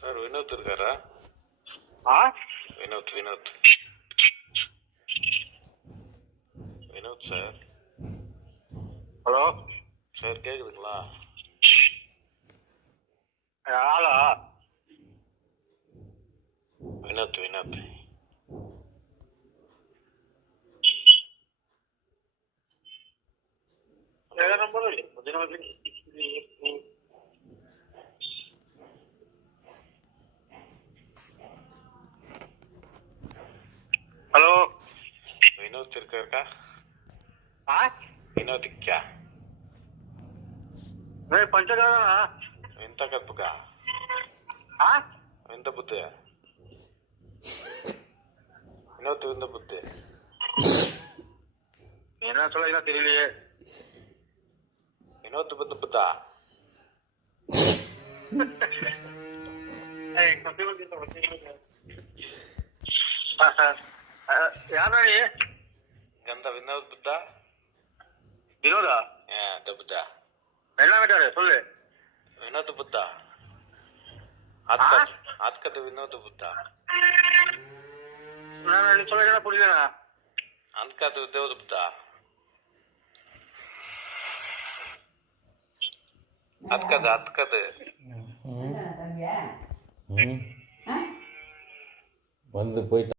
Sir Vinod ಇರ್ಗಾರಾ? Vinod sir. Hello sir கேக்குதுங்களா? ஆளா? வினோத் நம்பர் హలో వినోద్ ఇర్గారా? వినోద్ क्या పంచదానా ఎంత కప్పుగా ఎంత బుద్ధి வினோத் இந்த புத்தி என்ன சொல்ல தெரியலையே. வினோத் புத்தா யாரா நீ? கந்த வினோத் புத்தா. வினோதா? இந்த புத்தா என்ன வேட்டாரு சொல்லு. வினோத் புத்தா ஆத்கத் வினோத் புத்தா. நீ சொல்ல புரியலண்ணா. அன்காத் வினோத் புத்தா. அத்கத் வந்து போயிட்டு